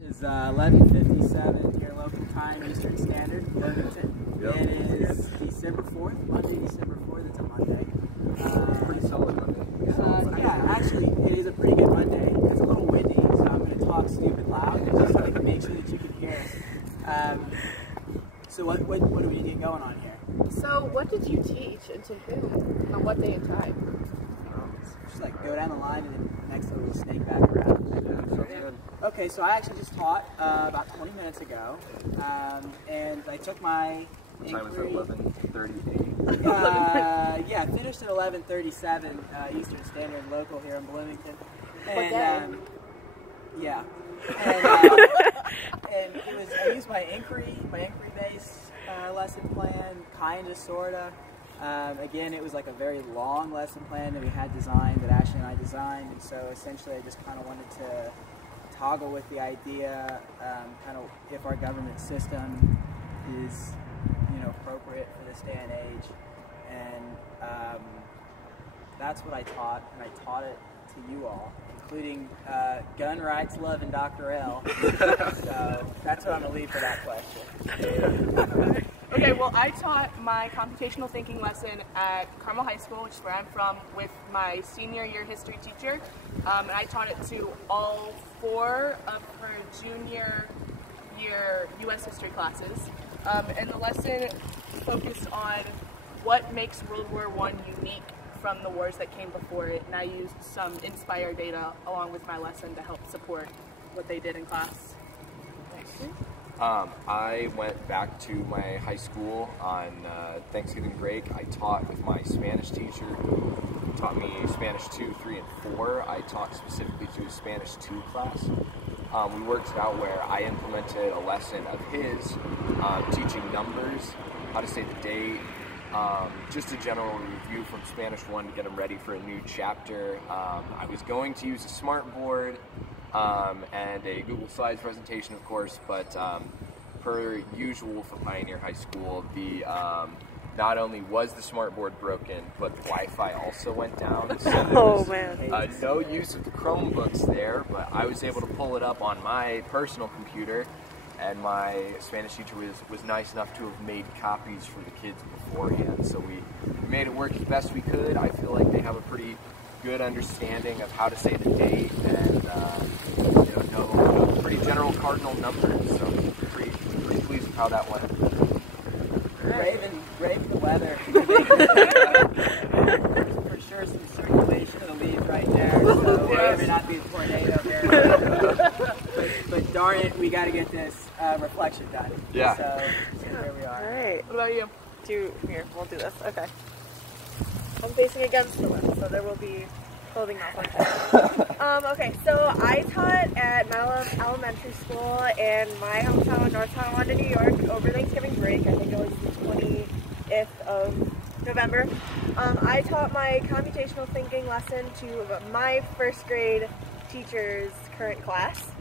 It's 11:57 here local time, Eastern Standard, Bloomington. Yep. It is December 4th, Monday, December 4th. It's a Monday. Pretty solid Monday. Yeah, actually, it is a pretty good Monday. It's a little windy, so I'm going to talk stupid loud just so I can make sure that you can hear us. So what do we get going on here? So what did you teach and to whom? On what day and time? Just like go down the line and then next time we'll snake back around. Okay, so I actually just taught about 20 minutes ago, and I took my Time is at 11:38. Yeah, finished at 11:37 Eastern Standard local here in Bloomington. And yeah, and it was I used my inquiry-based lesson plan, kinda, sorta. Again, it was like a very long lesson plan that we had designed, that Ashley and I designed, and so essentially I just kind of wanted to toggle with the idea, kind of if our government system is, appropriate for this day and age, and that's what I taught, and I taught it to you all, including gun rights, love, and Dr. L. So that's what I'm going to leave for that question. Okay, well, I taught my computational thinking lesson at Carmel High School, which is where I'm from, with my senior year history teacher, and I taught it to all 4 of her junior year U.S. history classes, and the lesson focused on what makes World War I unique from the wars that came before it, and I used some Inspire data along with my lesson to help support what they did in class. I went back to my high school on Thanksgiving break. I taught with my Spanish teacher who taught me Spanish 2, 3, and 4. I taught specifically to a Spanish 2 class. We worked it out where I implemented a lesson of his, teaching numbers, how to say the date, just a general review from Spanish 1 to get them ready for a new chapter. I was going to use a smart board and a Google Slides presentation, of course, but per usual for Pioneer High School, the not only was the smart board broken, but the Wi-Fi also went down. So no use of the Chromebooks there, but I was able to pull it up on my personal computer, and my Spanish teacher was nice enough to have made copies for the kids beforehand, so we made it work as best we could. I feel like they have a pretty good understanding of how to say the date and know pretty general cardinal numbers, so pretty pleased with how that went. Brave the weather. For sure some circulation of the leaves right there, so maybe not be a tornado here. But darn it, we got to get this reflection done. Yeah. So here we are. All right. What about you? Here, we'll do this. Okay. I'm facing against the wind, so there will be clothing malfunction. Okay, so I taught at Mount Elementary School in my hometown, North Tonawanda, New York, over Thanksgiving break. I think it was the 20th of November. I taught my computational thinking lesson to my first grade teacher's current class,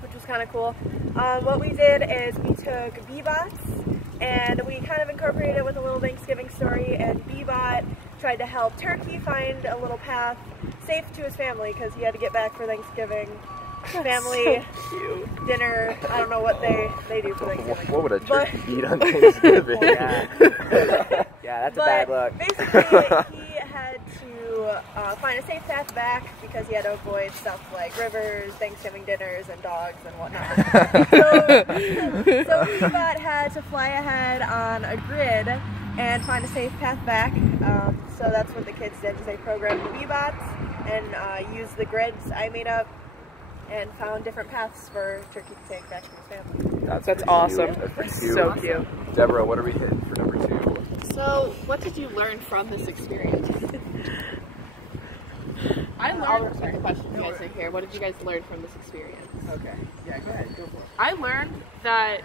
which was kind of cool. What we did is we took Bebots and we kind of incorporated it with a little Thanksgiving story, and Bebot tried to help Turkey find a little path safe to his family because he had to get back for Thanksgiving. Family dinner. I don't know what they do for Thanksgiving. What would a turkey eat on Thanksgiving? Yeah, that's a bad look. Basically, he had to find a safe path back because he had to avoid stuff like rivers, Thanksgiving dinners, and dogs and whatnot. So Bebot had to fly ahead on a grid and find a safe path back. So that's what the kids did, is they programmed the Bebots and used the grids I made up and found different paths for Turkey to take back to his family. That's awesome. That's so cute. Deborah, what are we hitting for number 2? So, what did you learn from this experience? I learned. Sorry, question. You guys are here. What did you guys learn from this experience? Okay. Yeah, go ahead. Go for it. I learned that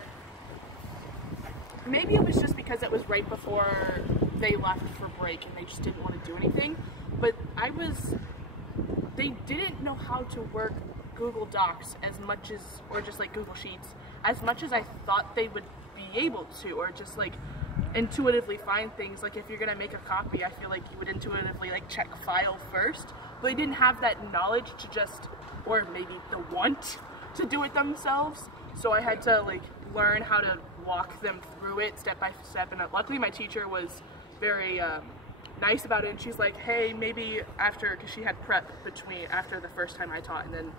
maybe it was just because it was right before they left for break and they just didn't want to do anything, but they didn't know how to work Google Docs as much as, or just like Google Sheets, as much as I thought they would be able to, or just like intuitively find things. Like if you're gonna make a copy, I feel like you would intuitively like check file first, but they didn't have that knowledge to just, or maybe the want to do it themselves. So I had to like learn how to walk them through it step by step. And luckily my teacher was very nice about it, and she's like, hey, maybe after, because she had prep after the first time I taught, and then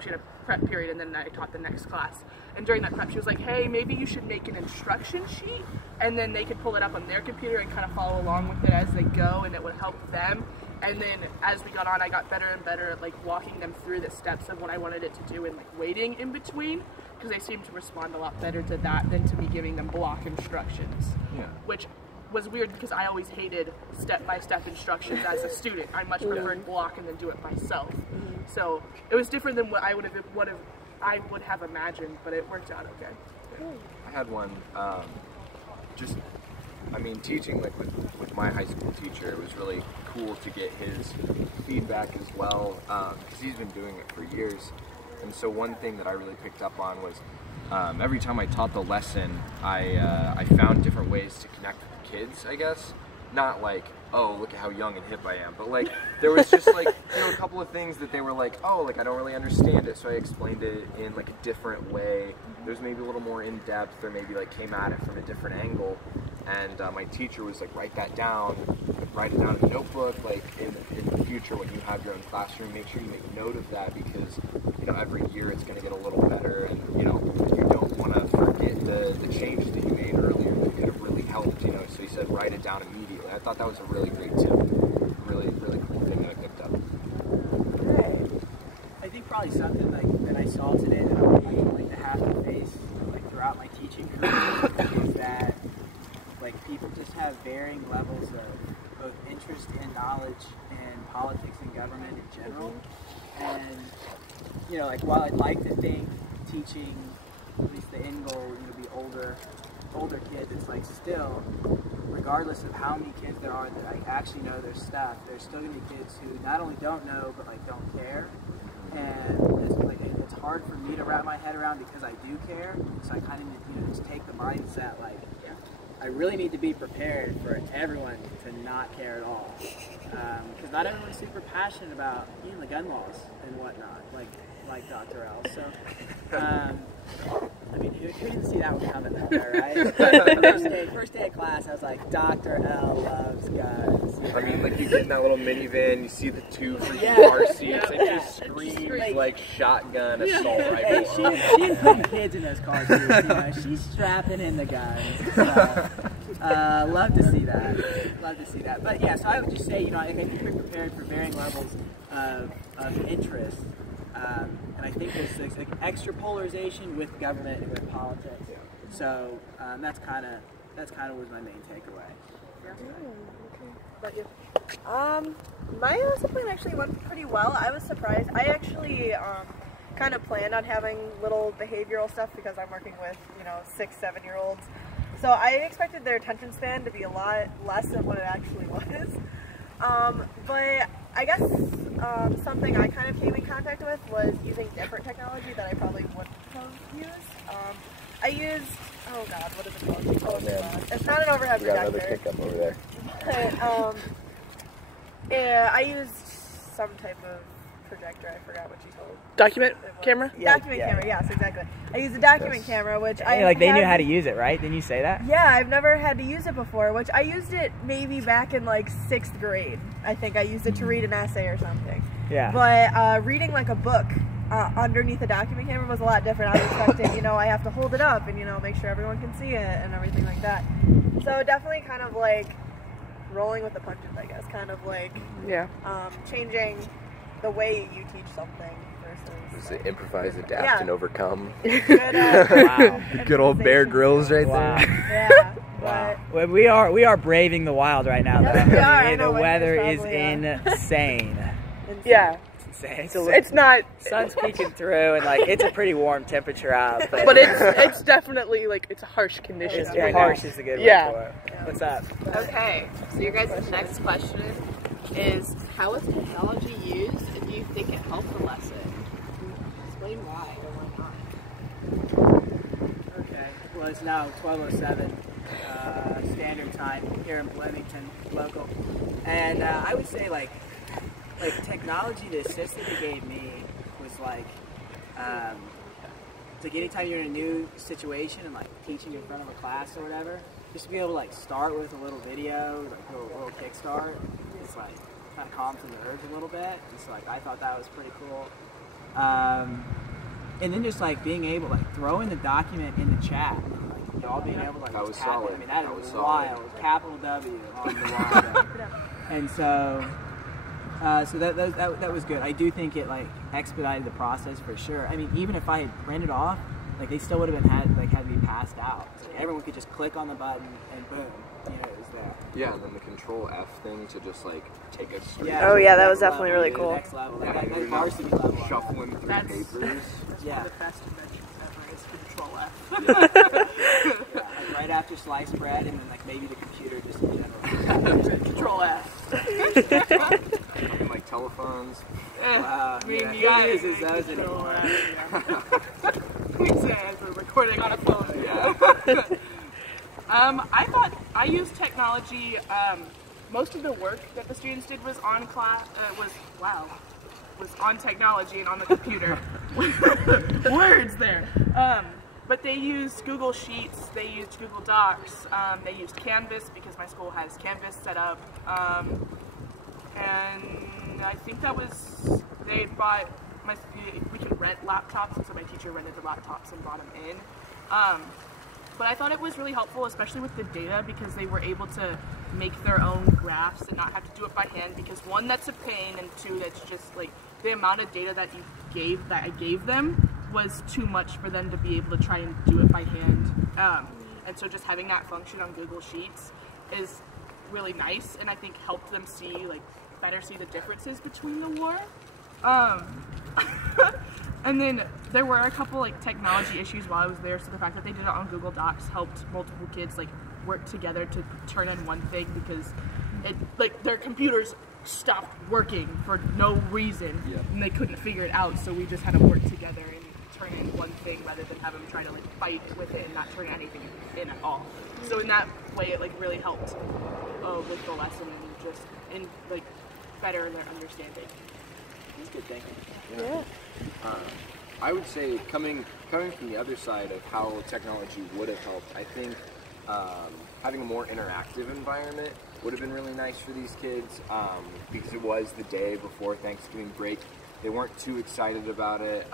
she had a prep period, and then I taught the next class. And during that prep, she was like, hey, maybe you should make an instruction sheet, and then they could pull it up on their computer and kind of follow along with it as they go, and it would help them. And then as we got on, I got better and better at like walking them through the steps of what I wanted it to do and like waiting in between, because they seemed to respond a lot better to that than to me giving them block instructions. Yeah. Which was weird because I always hated step-by-step instructions as a student. I much preferred block and then do it myself. So it was different than what I would have imagined, but it worked out okay. Yeah. I had one, teaching like with my high school teacher, it was really cool to get his feedback as well, because he's been doing it for years. And so one thing that I really picked up on was every time I taught the lesson, I found different ways to connect with the kids, I guess. Not like, oh, look at how young and hip I am, but like, there was just like, a couple of things that they were like, oh, like I don't really understand it, so I explained it in like a different way. There was maybe a little more in-depth, or maybe like came at it from a different angle. And my teacher was like, write that down, write it down in a notebook, like in the future when you have your own classroom, make sure you make note of that, because every year it's going to get a little better, and you don't want to forget the changes that you made earlier that could have really helped, so he said write it down immediately. I thought that was a really great tip, really cool thing that I picked up. I think probably something like that I saw today that I'm like to have to face like throughout my teaching career is that like people just have varying levels of both interest and knowledge in politics and government in general. And like while I'd like to think teaching, at least the end goal, be older kids, it's like still, regardless of how many kids there are that like actually know their stuff, there's still gonna be kids who not only don't know but like don't care. And it's hard for me to wrap my head around because I do care. So I kind of just take the mindset like, I really need to be prepared for everyone to not care at all, because not everyone's super passionate about the gun laws and whatnot, like Dr. L. So, who didn't see that one coming though, right? First day of class, I was like, Dr. L loves guns. Like you get in that little minivan, you see the two car seats, and just screams like shotgun assault rifle. Hey, she ain't putting kids in those car seats, she's strapping in the guns. So, love to see that. But yeah, so I would just say, I think you're prepared for varying levels of interest. And I think there's like extra polarization with government and with politics. So that's kind of was my main takeaway. About you? My lesson plan actually went pretty well. I was surprised. I actually kind of planned on having little behavioral stuff because I'm working with 6, 7-year-olds. So I expected their attention span to be a lot less than what it actually was. But I guess something I kind of came in contact with was using different technology that I probably wouldn't have used. I used, oh god, what is it called? It's not an overhead projector. Another pickup over there. But, yeah, I used some type of projector. I forgot what you told. Document camera? Document camera, yes, exactly. I used a document camera, which they knew how to use it, right? Didn't you say that? Yeah, I've never had to use it before, which I used it maybe back in like 6th grade. I think I used it to read an essay or something. Yeah. But reading like a book underneath a document camera was a lot different. I was expecting, I have to hold it up and, make sure everyone can see it and everything like that. So definitely kind of like rolling with the punches, I guess. Kind of like changing the way you teach something versus improvise, adapt, and overcome. Good old Bear Grylls right there. Yeah. Wow. Well, we are braving the wild right now, though. Yes, the weather is insane. Yeah. It's not. Sun's peeking through, and like it's a pretty warm temperature out. But it's definitely like it's harsh conditions. Yeah, harsh is a good word for it. Yeah. What's up? Okay, so your guys' next question is, how is technology used, and do you think it helped the lesson? Explain why or why not. Okay, well it's now 12:07 standard time here in Bloomington, local, and I would say like technology, the assist that it gave me was like it's like anytime you're in a new situation and like teaching in front of a class or whatever, just to be able to like start with a little video, like a little kickstart, it's like kind of calms the nerves a little bit. And so like I thought that was pretty cool. And then just like being able to like throw in the document in the chat, like y'all being able to like That was tap it. solid. I mean that That is was wild. solid. Capital W on the line. And so. So that was good. I do think it like expedited the process for sure. I mean, even if I had printed off, like they still would have been had to be passed out. So everyone could just click on the button and boom, you know, it was there. Yeah, and then the Control F thing to just like take us straight. Oh, yeah, that was next definitely level, really dude, cool. Next level, like, Yeah, that you're varsity not level. shuffling through That's- papers. That's Yeah. one of the best inventions ever is Control F. Yeah, like right after sliced bread, and then like maybe the computer just in general. Control F. And like telephones. Wow, I mean, yeah, you who gotta uses use those Control anymore? F, yeah. Makes sense. We're recording on a phone. Yeah. I thought I used technology. Most of the work that the students did was on was on technology and on the computer. Words there. But they used Google Sheets. They used Google Docs. They used Canvas because my school has Canvas set up. And I think that was they bought we could rent laptops, and so my teacher rented the laptops and brought them in. But I thought it was really helpful, especially with the data, because they were able to make their own graphs and not have to do it by hand, because one, that's a pain, and two, that's just like the amount of data that I gave them was too much for them to be able to try and do it by hand. And so just having that function on Google Sheets is really nice, and I think helped them better see the differences between the war. And then there were a couple technology issues while I was there, so the fact that they did it on Google Docs helped multiple kids work together to turn in one thing, because their computers stopped working for no reason, and they couldn't figure it out, so we just had to work together and turn in one thing rather than have them try to fight with it and not turn anything in at all. So in that way it really helped with the lesson and just better their understanding. That's good thinking. Yeah. I would say coming from the other side of how technology would have helped, I think having a more interactive environment would have been really nice for these kids, because it was the day before Thanksgiving break. They weren't too excited about it.